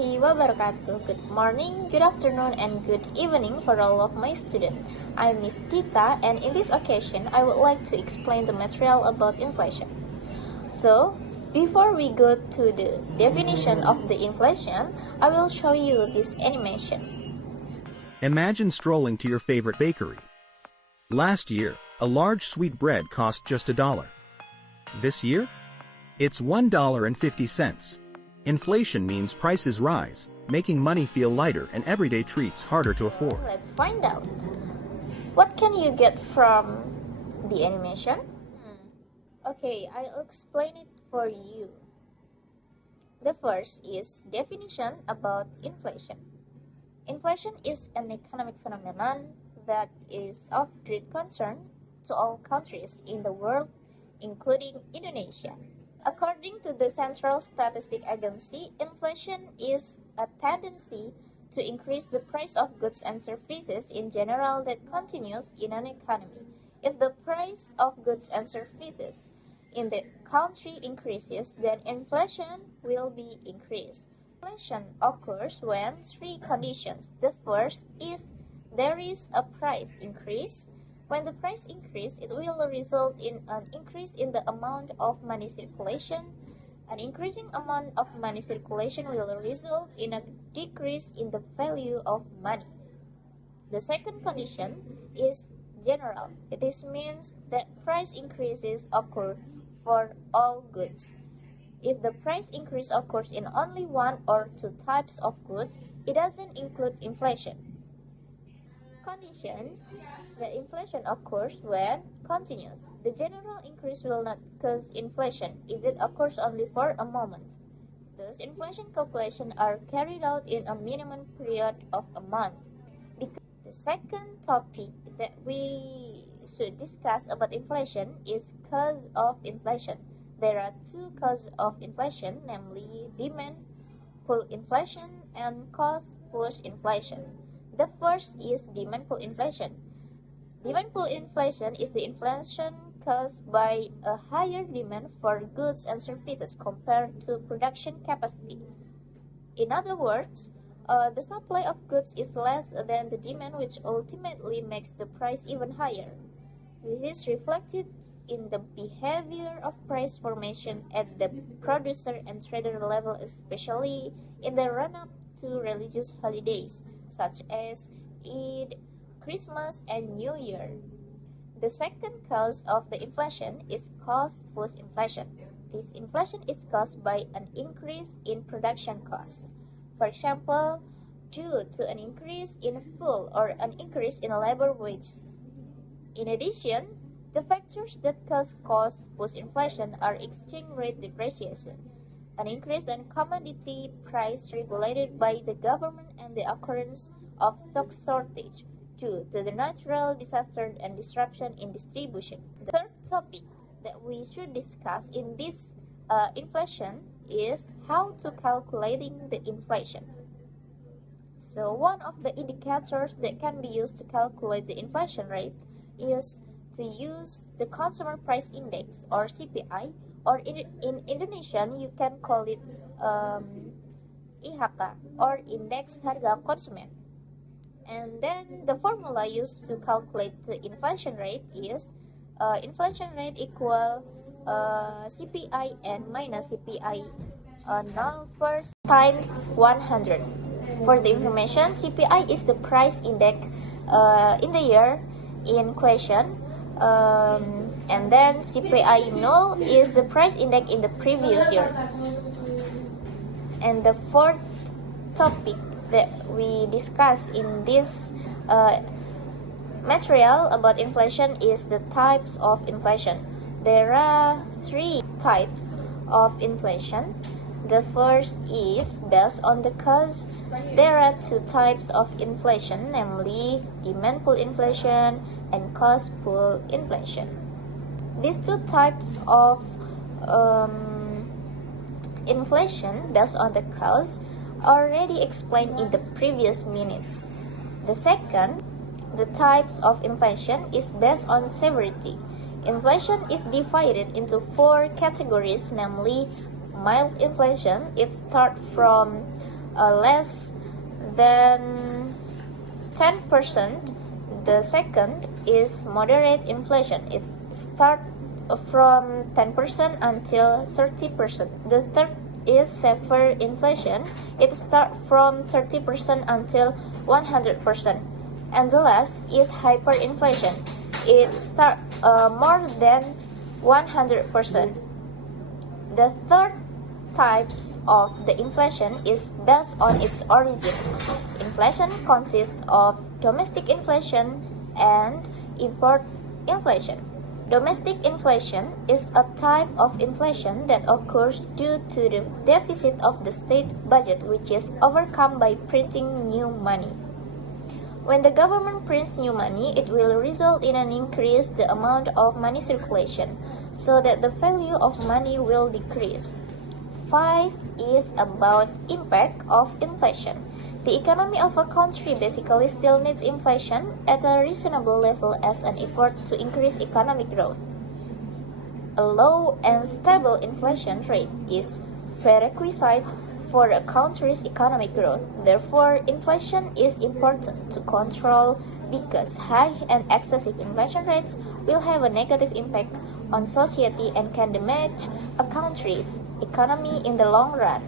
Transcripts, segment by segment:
warahmatullahi wabarakatuh. Good morning, good afternoon, and good evening for all of my students. I'm Miss Dita, and in this occasion, I would like to explain the material about inflation. So, before we go to the definition of the inflation, I will show you this animation. Imagine strolling to your favorite bakery. Last year, a large sweet bread cost just $1. This year, it's $1.50. Inflation means prices rise, making money feel lighter and everyday treats harder to afford. Let's find out. What can you get from the animation? Okay, I'll explain it for you. The first is definition about inflation. Inflation is an economic phenomenon that is of great concern to all countries in the world, including Indonesia. According to the Central Statistic Agency, inflation is a tendency to increase the price of goods and services in general that continues in an economy. If the price of goods and services in the country increases, then inflation will be increased. Inflation occurs when three conditions. The first is there is a price increase. When the price increases, it will result in an increase in the amount of money circulation. An increasing amount of money circulation will result in a decrease in the value of money. The second condition is general. It means that price increases occur for all goods. If the price increase occurs in only one or two types of goods, it doesn't include inflation. Conditions that inflation occurs when continuous. The general increase will not cause inflation if it occurs only for a moment. Thus, inflation calculations are carried out in a minimum period of a month. The second topic that we should discuss about inflation is cause of inflation. There are two causes of inflation, namely demand pull inflation and cost push inflation. The first is demand pull inflation. Demand pull inflation is the inflation caused by a higher demand for goods and services compared to production capacity. In other words, the supply of goods is less than the demand, which ultimately makes the price even higher. This is reflected in the behavior of price formation at the producer and trader level, especially in the run-up to religious holidays such as Eid, Christmas, and New Year. The second cause of the inflation is cost push inflation. This inflation is caused by an increase in production cost. For example, due to an increase in fuel or an increase in labor wage. In addition, the factors that cause cost push inflation are exchange rate depreciation, an increase in commodity price regulated by the government, and the occurrence of stock shortage due to the natural disaster and disruption in distribution. The third topic that we should discuss in this inflation is how to calculating the inflation. So one of the indicators that can be used to calculate the inflation rate is to use the Consumer Price Index or CPI, or in Indonesian you can call it IHK or Index Harga Konsumen. And then the formula used to calculate the inflation rate is inflation rate equal CPI n minus CPI 0 times 100. For the information, CPI is the price index in the year in question, and then CPI 0 is the price index in the previous year. And the fourth topic that we discuss in this material about inflation is the types of inflation. There are three types of inflation. The first is based on the cause. There are two types of inflation, namely demand pull inflation and cost pull inflation. These two types of inflation based on the cause already explained in the previous minutes. The second, the types of inflation, is based on severity. Inflation is divided into four categories, namely mild inflation. It starts from less than 10%. The second is moderate inflation. It starts from 10% until 30%. The third is severe inflation. It starts from 30% until 100%. And the last is hyperinflation. It starts more than 100%. The third types of the inflation is based on its origin. Inflation consists of domestic inflation and import inflation. Domestic inflation is a type of inflation that occurs due to the deficit of the state budget, which is overcome by printing new money. When the government prints new money, it will result in an increase the amount of money circulation, so that the value of money will decrease. 5 is about impact of inflation. The economy of a country basically still needs inflation at a reasonable level as an effort to increase economic growth. A low and stable inflation rate is prerequisite for a country's economic growth. Therefore, inflation is important to control because high and excessive inflation rates will have a negative impact on society and can damage a country's economy in the long run.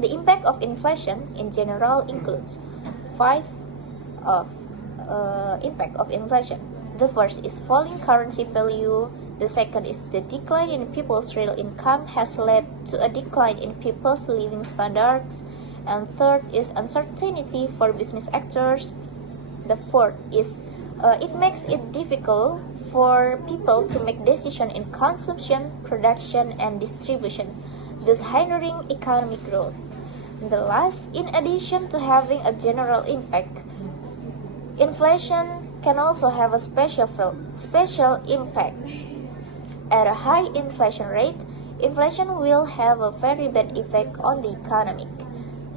The impact of inflation in general includes 5 of impact of inflation. The first is falling currency value. The second is the decline in people's real income has led to a decline in people's living standards. And third is uncertainty for business actors. The fourth is it makes it difficult for people to make decisions in consumption, production, and distribution, thus hindering economic growth. The last, in addition to having a general impact, inflation can also have a special impact. At a high inflation rate, inflation will have a very bad effect on the economy.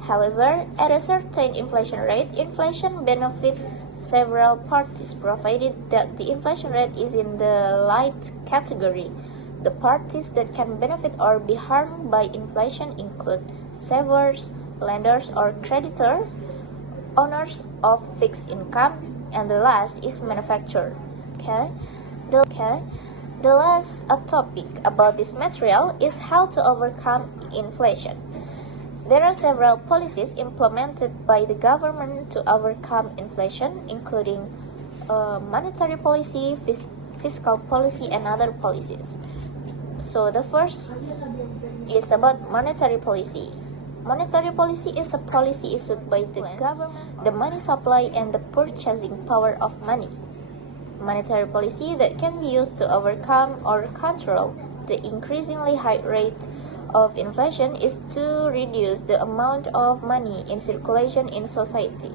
However, at a certain inflation rate, inflation benefits several parties, provided that the inflation rate is in the light category. The parties that can benefit or be harmed by inflation include savers, lenders or creditor, owners of fixed income, and the last is manufacturer. The last topic about this material is how to overcome inflation. There are several policies implemented by the government to overcome inflation, including monetary policy, fiscal policy, and other policies. So the first is about monetary policy. Monetary policy is a policy issued by the government, the money supply, and the purchasing power of money. Monetary policy that can be used to overcome or control the increasingly high rate of inflation is to reduce the amount of money in circulation in society.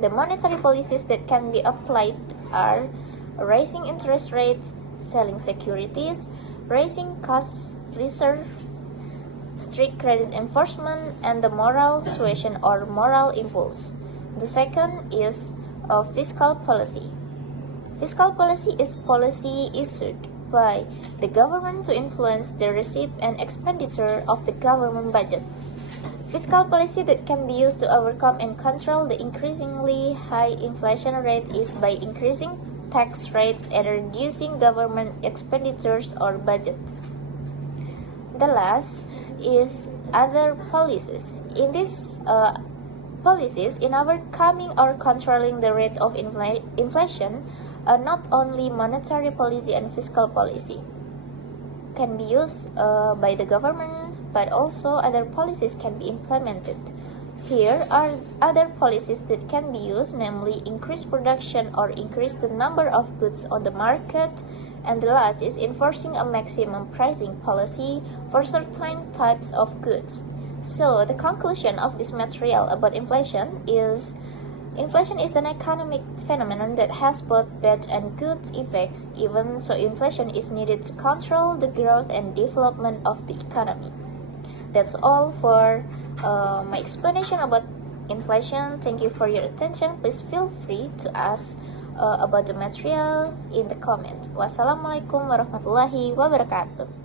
The monetary policies that can be applied are raising interest rates, selling securities, raising cash reserves, strict credit enforcement, and the moral suasion or moral impulse. The second is fiscal policy. Fiscal policy is policy issued by the government to influence the receipt and expenditure of the government budget. Fiscal policy that can be used to overcome and control the increasingly high inflation rate is by increasing tax rates and reducing government expenditures or budgets. The last is other policies. In these policies, in overcoming or controlling the rate of inflation, not only monetary policy and fiscal policy can be used by the government, but also other policies can be implemented. Here are other policies that can be used, namely increase production or increase the number of goods on the market, and the last is enforcing a maximum pricing policy for certain types of goods. So the conclusion of this material about inflation is an economic phenomenon that has both bad and good effects. Even so, inflation is needed to control the growth and development of the economy. That's all for my explanation about inflation. Thank you for your attention. Please feel free to ask about the material in the comment. Wassalamualaikum warahmatullahi wabarakatuh.